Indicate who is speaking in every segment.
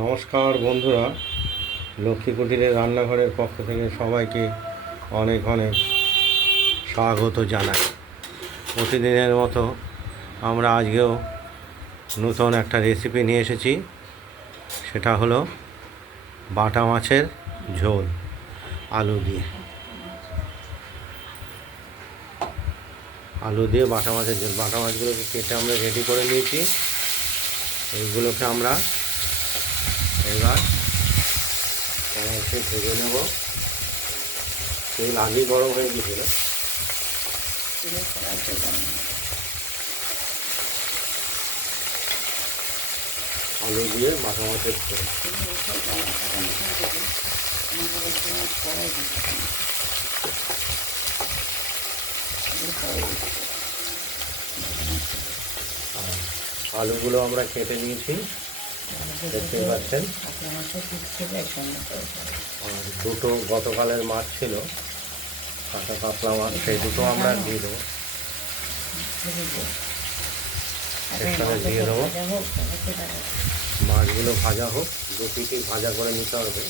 Speaker 1: নমস্কার বন্ধুরা। লক্ষ্মী কুটিরের রান্নাঘরের পক্ষ থেকে সবাইকে অনেক অনেক স্বাগত জানাই। প্রতিদিনের মতো আমরা আজকেও নতুন একটা রেসিপি নিয়ে এসেছি। সেটা হলো বাটা মাছের ঝোল, আলু দিয়ে। আলু দিয়ে বাটা মাছের ঝোল। বাটা মাছগুলোকে কেটে আমরা রেডি করে নিয়েছি। এইগুলোকে আমরা এবার কড়াইতে ভেজে নেব। তেল আগেই গরম হয়ে গিয়েছিল আলু দিয়ে মাথা মাছের আলুগুলো আমরা কেটে নিয়েছি। দেখতে পাচ্ছেন। আর দুটো গতকালের মাছ ছিল কাঁচা কাতলা মাছ সেই দুটো আমরা দিয়ে দেবো। একসাথে দিয়ে দেবো। মাছগুলো ভাজা হোক দু পিটি ভাজা করে নিতে হবে।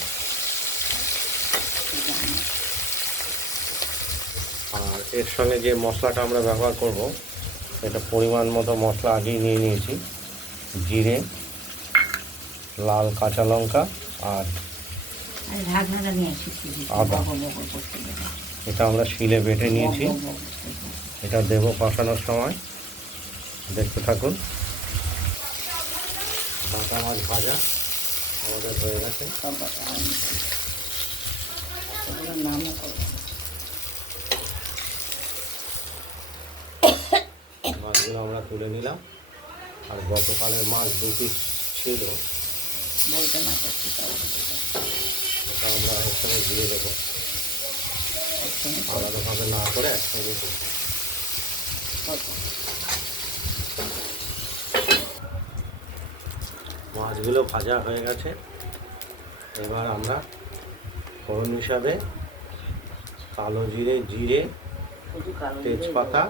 Speaker 1: আর এর সঙ্গে যে মশলাটা আমরা ব্যবহার করব সেটা পরিমাণ মতো মশলা আগেই নিয়ে নিয়েছি। জিরে লাল কাঁচা লঙ্কা আর আদা। এটা আমরা শিলে বেটে নিয়েছি। এটা দেবো কষানোর সময়। দেখতে থাকুন। বাটা মাছ ভাজা আমাদের হয়ে গেছে। মাছগুলো আমরা তুলে নিলাম। আর গতকালের মাছ দু পিস ছিল।
Speaker 2: বলতে না করছি তাও
Speaker 1: আমরা একসঙ্গে দিয়ে দেবো আলাদাভাবে না করে একসঙ্গে মাছগুলো ভাজা হয়ে গেছে। এবার আমরা ফোড়ন হিসাবে কালো জিরে জিরে তেজপাতা।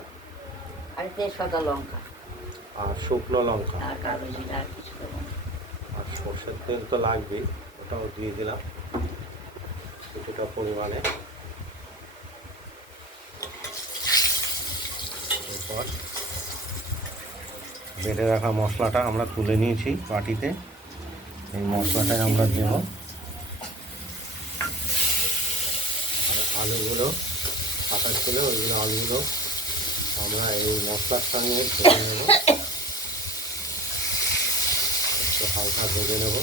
Speaker 2: আর তেজপাতা লঙ্কা।
Speaker 1: আর শুকনো লঙ্কা।
Speaker 2: আর কালো জিরা আর কিছু
Speaker 1: সর্ষের তেল তো লাগবেই, ওটাও দিয়ে দিলাম কিছুটা পরিমাণে। এরপর বেটে রাখা মশলাটা আমরা তুলে নিয়েছি বাটিতে। এই মশলাটাই আমরা দেব। আলুগুলো কাটা ছিল, ওইগুলো আলুগুলো আমরা এই মশলার সঙ্গে ভেজে নেব। একটু হালকা ভেজে নেব।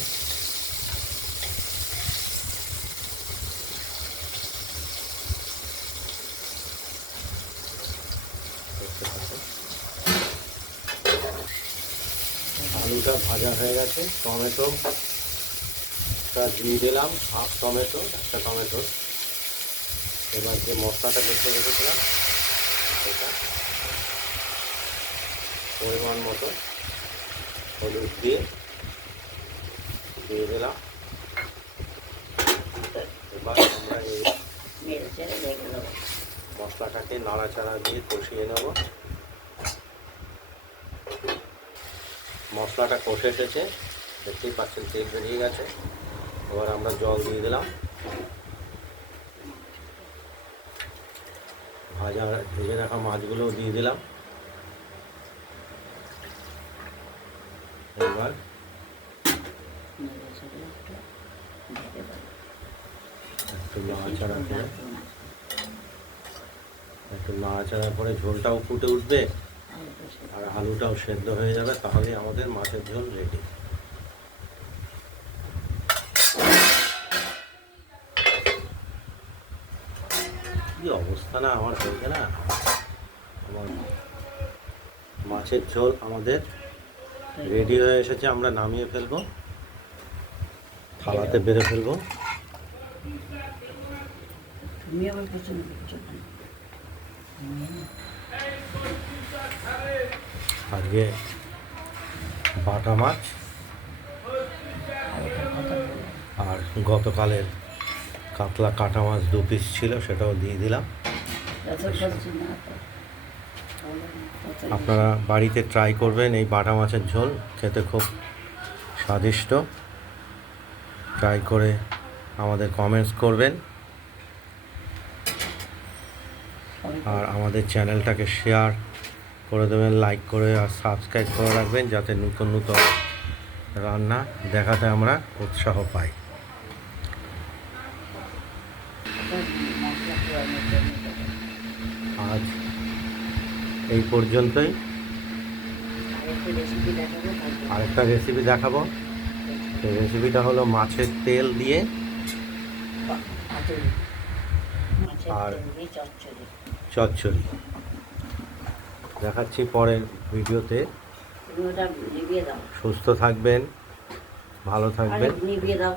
Speaker 1: আলুটা ভাজা হয়ে গেছে, টমেটো টা দিয়ে দিলাম হাফ টমেটো, একটা টমেটো এবার যে মশলাটা দেখতে রেখেছিলাম, সেটা পরিমাণ মতো হলুদ দিয়ে দিয়ে দিলাম। এবার আমরা এই মশলাটাকে নাড়াচাড়া দিয়ে কষিয়ে নেব। মশলাটা কষে এসেছে, দেখতেই পাচ্ছেন তেল বেরিয়ে গেছে। এবার আমরা জল দিয়ে দিলাম। ভাজা, ভেজে রাখা মাছগুলোও দিয়ে দিলাম। এবার
Speaker 2: নেড়ে একটু ঢেকে দেবো
Speaker 1: একটু নাড়াচাড়া করে
Speaker 2: রাখব
Speaker 1: একটু নাড়াচাড়া করে ঝোলটাও ফুটে উঠবে আর আলুটাও সেদ্ধ হয়ে যাবে তাহলেই আমাদের মাছের ঝোল রেডি কি অবস্থা না আমার হয়েছে না? আমার মাছের ঝোল আমাদের রেডি হয়ে এসেছে আমরা নামিয়ে ফেলব। থালাতে বেড়ে ফেলব? আজকে বাটা মাছ
Speaker 2: আর
Speaker 1: গতকালের কাতলা কাটা মাছ দু পিস ছিল সেটাও দিয়ে দিলাম। আপনারা বাড়িতে ট্রাই করবেন এই বাটা মাছের ঝোল খেতে খুব স্বাদিষ্ট। ট্রাই করে আমাদের কমেন্টস করবেন। আর আমাদের চ্যানেলটাকে শেয়ার করে দেবেন লাইক করে আর সাবস্ক্রাইব করে রাখবেন যাতে নতুন নতুন রান্না দেখাতে আমরা উৎসাহ পাই। আজ এই পর্যন্তই।
Speaker 2: আরেকটা রেসিপি দেখাবো।
Speaker 1: রেসিপিটা হলো মাছের তেল দিয়ে আর-
Speaker 2: চচ্চড়ি।
Speaker 1: দেখাচ্ছি পরের ভিডিওতে। সুস্থ থাকবেন ভালো থাকবেন।
Speaker 2: নিভিয়ে দাও।